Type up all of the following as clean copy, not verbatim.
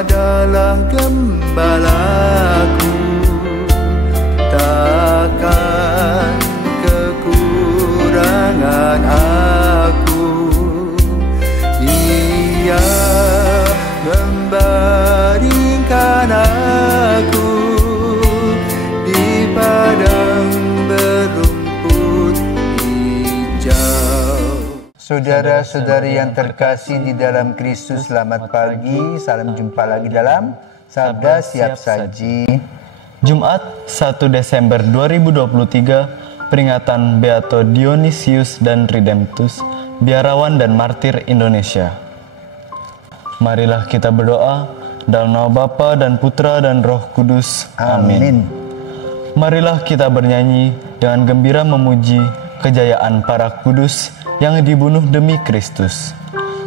adalah gembalaku, takkan kekurangan aku. Ia membaringkan aku di padang berumput hijau. Saudara-saudari yang terkasih di dalam Kristus, selamat pagi. Salam jumpa lagi dalam Sabda Siap Saji. Jumat 1 Desember 2023, peringatan Beato Dionysius dan Redemptus, biarawan dan martir Indonesia. Marilah kita berdoa dalam nama Bapa dan Putra dan Roh Kudus. Amin. Marilah kita bernyanyi dengan gembira memuji kejayaan para kudus yang dibunuh demi Kristus.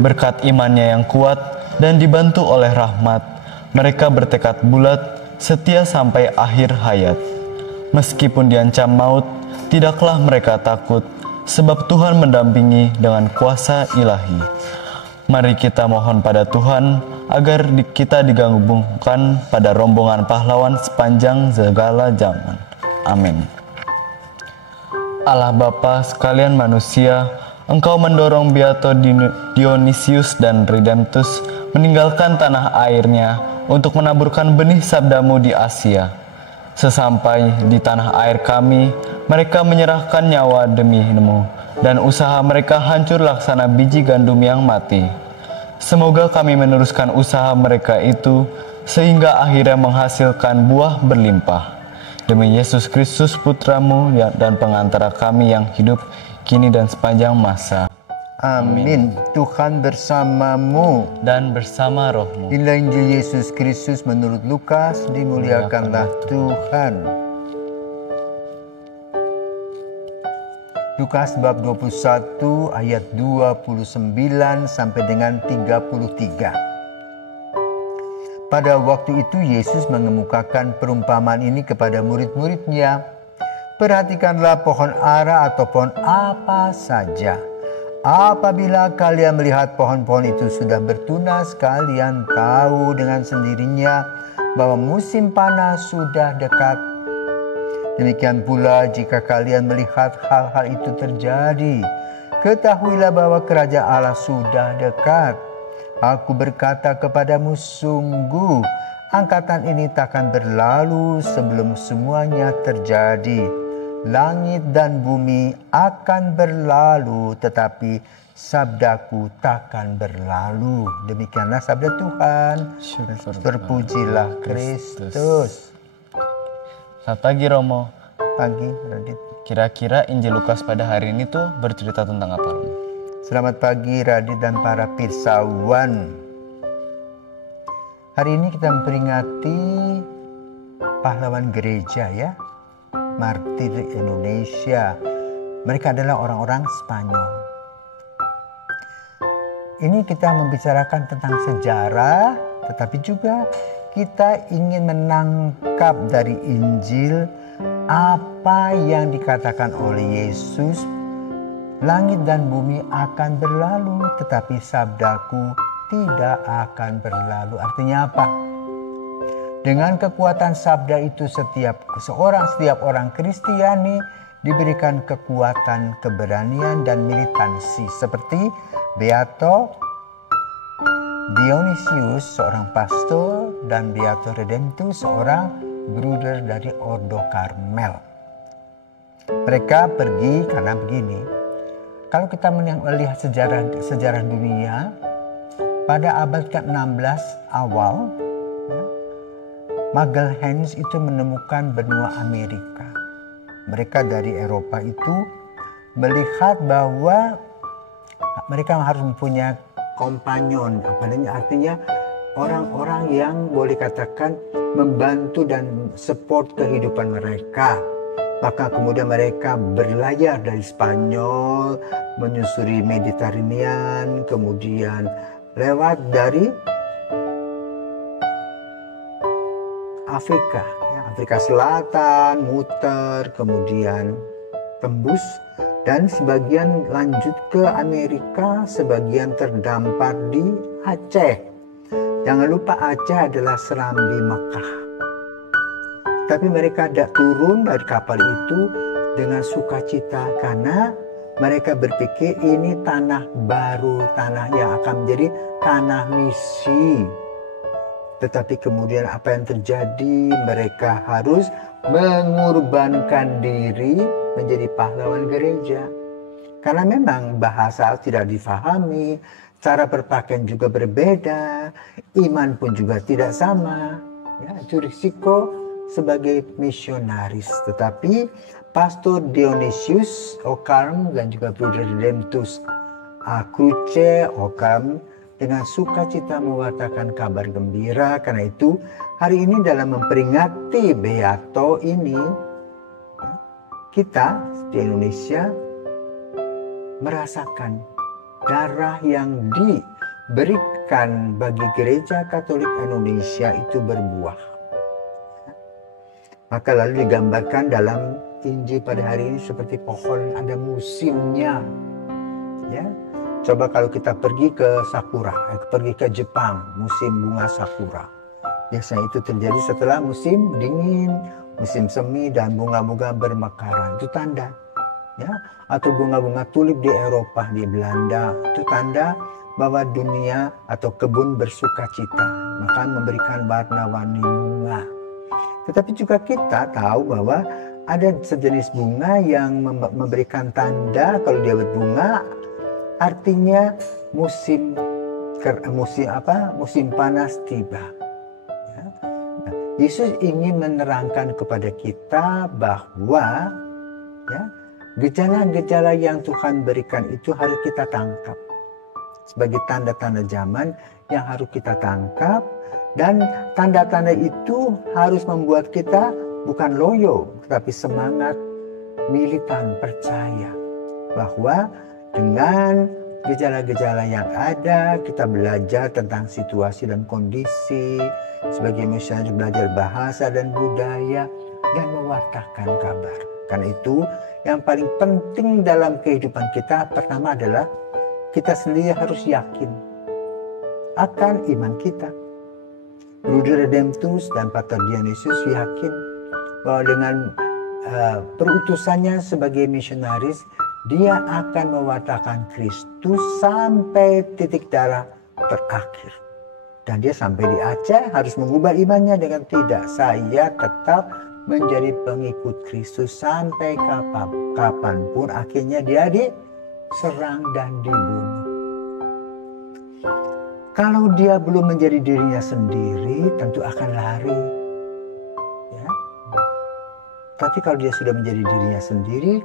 Berkat imannya yang kuat dan dibantu oleh rahmat, mereka bertekad bulat setia sampai akhir hayat. Meskipun diancam maut, tidaklah mereka takut, sebab Tuhan mendampingi dengan kuasa ilahi. Mari kita mohon pada Tuhan agar kita digabungkan pada rombongan pahlawan sepanjang segala zaman. Amin. Allah Bapa sekalian manusia, Engkau mendorong Beato Dionysius dan Redemptus meninggalkan tanah airnya untuk menaburkan benih sabdamu di Asia. Sesampai di tanah air kami, mereka menyerahkan nyawa demi-Mu, dan usaha mereka hancur laksana biji gandum yang mati. Semoga kami meneruskan usaha mereka itu, sehingga akhirnya menghasilkan buah berlimpah. Demi Yesus Kristus Putra-Mu dan pengantara kami yang hidup kini dan sepanjang masa. Amin. Tuhan bersamamu Dan bersama rohmu. Inilah Injil Yesus Kristus menurut Lukas. Dimuliakanlah Tuhan. Lukas bab 21 ayat 29 sampai dengan 33. Pada waktu itu Yesus mengemukakan perumpamaan ini kepada murid-muridnya. Perhatikanlah pohon ara atau pohon apa saja. Apabila kalian melihat pohon-pohon itu sudah bertunas, kalian tahu dengan sendirinya bahwa musim panas sudah dekat. Demikian pula jika kalian melihat hal-hal itu terjadi, ketahuilah bahwa kerajaan Allah sudah dekat. Aku berkata kepadamu, sungguh angkatan ini takkan berlalu sebelum semuanya terjadi. Langit dan bumi akan berlalu, tetapi sabdaku takkan berlalu. Demikianlah sabda Tuhan. Terpujilah Kristus. Selamat pagi Romo. Pagi Radit. Kira-kira Injil Lukas pada hari ini tuh bercerita tentang apa, Romo? Selamat pagi Radit dan para pirsawan. Hari ini kita memperingati pahlawan gereja ya, martir Indonesia. Mereka adalah orang-orang Spanyol. Ini kita membicarakan tentang sejarah, tetapi juga kita ingin menangkap dari Injil apa yang dikatakan oleh Yesus. Langit dan bumi akan berlalu, tetapi sabdaku tidak akan berlalu. Artinya apa? Dengan kekuatan sabda itu setiap orang Kristiani diberikan kekuatan, keberanian dan militansi seperti Beato Dionysius seorang pastor dan Beato Redemptus seorang bruder dari Ordo Karmel. Mereka pergi karena begini. Kalau kita melihat sejarah dunia pada abad ke-16 awal, Magelhanes itu menemukan benua Amerika. Mereka dari Eropa itu melihat bahwa mereka harus mempunyai kompanyon, artinya orang-orang yang boleh katakan membantu dan support kehidupan mereka. Maka kemudian mereka berlayar dari Spanyol, menyusuri Mediterranean, kemudian lewat dari Afrika, Afrika Selatan, muter, kemudian tembus, dan sebagian lanjut ke Amerika, sebagian terdampar di Aceh. Jangan lupa Aceh adalah serambi Mekah. Tapi mereka tidak turun dari kapal itu dengan sukacita karena mereka berpikir ini tanah baru, tanah yang akan menjadi tanah misi. Tetapi kemudian apa yang terjadi? Mereka harus mengorbankan diri menjadi pahlawan gereja. Karena memang bahasa tidak difahami, cara berpakaian juga berbeda, iman pun juga tidak sama. Ya, itu risiko sebagai misionaris. Tetapi Pastor Dionysius Occam dan juga Bruder Redemptus Cruce Occam dengan sukacita mewartakan kabar gembira. Karena itu hari ini dalam memperingati Beato ini, kita di Indonesia merasakan darah yang diberikan bagi Gereja Katolik Indonesia itu berbuah. Maka lalu digambarkan dalam Injil pada hari ini seperti pohon ada musimnya. Ya, coba kalau kita pergi ke Sakura, pergi ke Jepang, musim bunga Sakura. Biasanya itu terjadi setelah musim dingin, musim semi dan bunga-bunga bermekaran. Itu tanda. Ya, atau bunga-bunga tulip di Eropa, di Belanda, itu tanda bahwa dunia atau kebun bersuka cita, maka memberikan warna-warni bunga. Tetapi juga kita tahu bahwa ada sejenis bunga yang memberikan tanda kalau dia berbunga, artinya musim panas tiba. Ya. Nah, Yesus ingin menerangkan kepada kita bahwa ya, gejala-gejala yang Tuhan berikan itu harus kita tangkap sebagai tanda-tanda zaman yang harus kita tangkap, dan tanda-tanda itu harus membuat kita bukan loyo tetapi semangat militan, percaya bahwa dengan gejala-gejala yang ada kita belajar tentang situasi dan kondisi, sebagai misalnya belajar bahasa dan budaya dan mewartakan kabar. Karena itu yang paling penting dalam kehidupan kita pertama adalah kita sendiri harus yakin akan iman kita. Bruder Redemptus dan Pater Dionysius yakin bahwa dengan perutusannya sebagai misionaris, dia akan mewartakan Kristus sampai titik darah terakhir. Dan dia sampai di Aceh harus mengubah imannya dengan tidak, saya tetap menjadi pengikut Kristus sampai kapanpun. Akhirnya dia diserang dan dibunuh. Kalau dia belum menjadi dirinya sendiri, tentu akan lari. Ya. Tapi kalau dia sudah menjadi dirinya sendiri,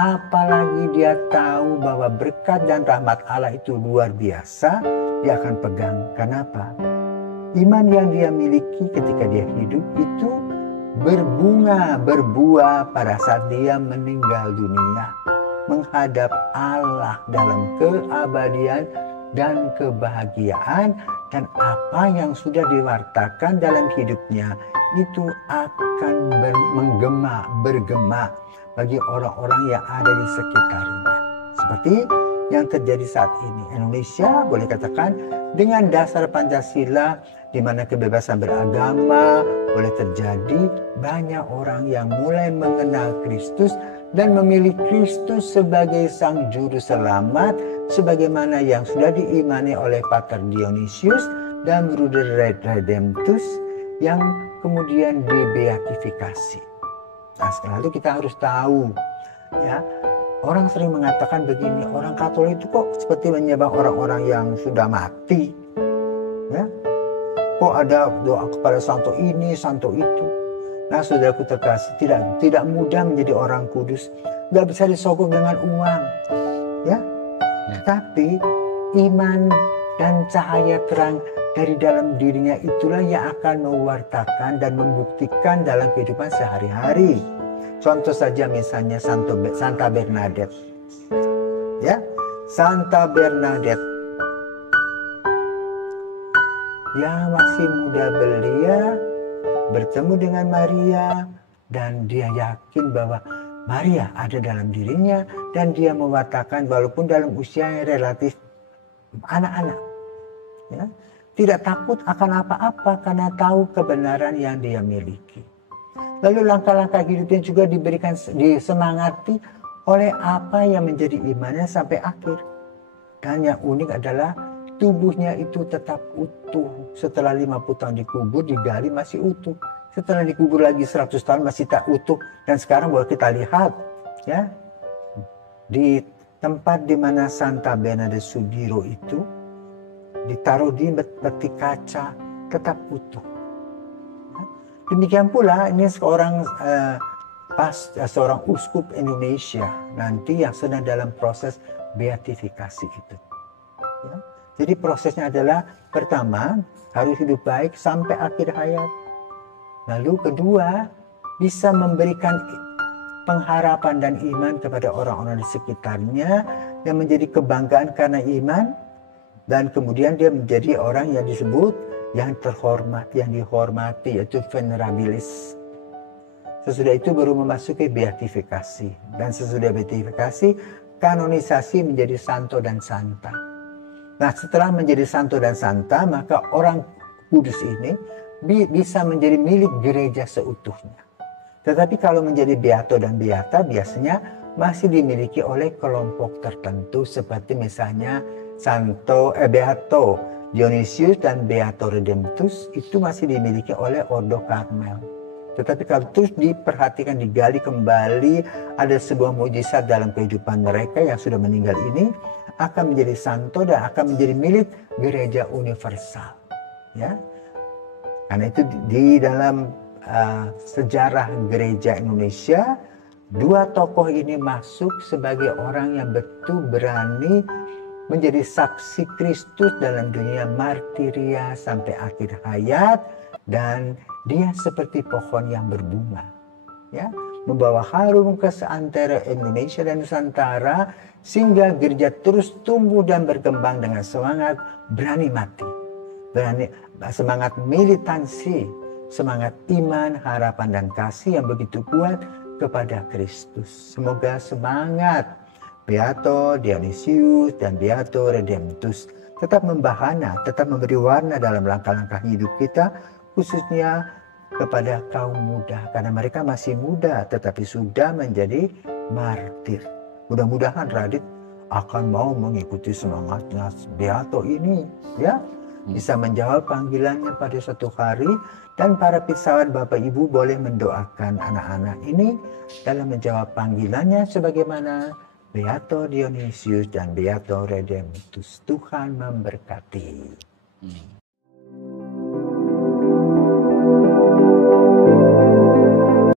apalagi dia tahu bahwa berkat dan rahmat Allah itu luar biasa, dia akan pegang. Kenapa? Iman yang dia miliki ketika dia hidup itu berbunga, berbuah pada saat dia meninggal dunia, menghadap Allah dalam keabadian dan kebahagiaan, dan apa yang sudah diwartakan dalam hidupnya itu akan bergema bagi orang-orang yang ada di sekitarnya. Seperti yang terjadi saat ini. Indonesia boleh katakan dengan dasar Pancasila di mana kebebasan beragama boleh terjadi, banyak orang yang mulai mengenal Kristus dan memilih Kristus sebagai sang juru selamat, sebagaimana yang sudah diimani oleh Pater Dionysius dan Bruder Redemptus yang kemudian dibeatifikasi. Nah, setelah itu kita harus tahu, ya, orang sering mengatakan begini, orang Katolik itu kok seperti menyembah orang-orang yang sudah mati, ya? Kok ada doa kepada santo ini, santo itu. Nah, saudaraku terkasih, tidak mudah menjadi orang kudus, nggak bisa disokong dengan uang, ya. Tetapi iman dan cahaya terang dari dalam dirinya itulah yang akan mewartakan dan membuktikan dalam kehidupan sehari-hari. Contoh saja misalnya Santa Bernadette. Ya, Santa Bernadette. Yang masih muda belia bertemu dengan Maria dan dia yakin bahwa Maria ada dalam dirinya dan dia mewartakan walaupun dalam usia yang relatif anak-anak. Ya. tidak takut akan apa-apa karena tahu kebenaran yang dia miliki. Lalu langkah-langkah hidupnya juga disemangati oleh apa yang menjadi imannya sampai akhir. Dan yang unik adalah tubuhnya itu tetap utuh. Setelah 50 tahun dikubur, digali masih utuh. Setelah dikubur lagi 100 tahun masih tak utuh. Dan sekarang boleh kita lihat ya, di tempat di mana Santa Bernadette Soubirous itu ditaruh di peti kaca, tetap utuh. Demikian pula ini seorang uskup Indonesia nanti yang sedang dalam proses beatifikasi itu. Ya. Jadi prosesnya adalah pertama harus hidup baik sampai akhir hayat. Lalu kedua bisa memberikan pengharapan dan iman kepada orang-orang di sekitarnya yang menjadi kebanggaan karena iman. Dan kemudian dia menjadi orang yang disebut yang terhormat, yang dihormati, yaitu venerabilis. Sesudah itu baru memasuki beatifikasi. Dan sesudah beatifikasi, kanonisasi menjadi santo dan santa. Nah, setelah menjadi santo dan santa, maka orang kudus ini bisa menjadi milik gereja seutuhnya. Tetapi kalau menjadi beato dan beata, biasanya masih dimiliki oleh kelompok tertentu, seperti misalnya Beato Dionysius dan Beato Redemptus itu masih dimiliki oleh Ordo Karmel. Tetapi kalau terus diperhatikan, digali kembali, ada sebuah mukjizat dalam kehidupan mereka yang sudah meninggal ini akan menjadi santo dan akan menjadi milik gereja universal. Ya, karena itu di dalam sejarah gereja Indonesia, dua tokoh ini masuk sebagai orang yang betul berani menjadi saksi Kristus dalam dunia martiria sampai akhir hayat, dan dia seperti pohon yang berbunga, ya, membawa harum ke seantero Indonesia dan Nusantara sehingga gereja terus tumbuh dan berkembang dengan semangat berani mati, semangat militansi, semangat iman, harapan dan kasih yang begitu kuat kepada Kristus. Semoga semangat Beato Dionysius dan Beato Redemptus tetap membahana, tetap memberi warna dalam langkah-langkah hidup kita, khususnya kepada kaum muda, karena mereka masih muda tetapi sudah menjadi martir. Mudah-mudahan Radit akan mau mengikuti semangatnya Beato ini, ya, bisa menjawab panggilannya pada suatu hari. Dan para pisawan Bapak Ibu boleh mendoakan anak-anak ini dalam menjawab panggilannya sebagaimana Beato Dionysius dan Beato Redemptus. Tuhan memberkati.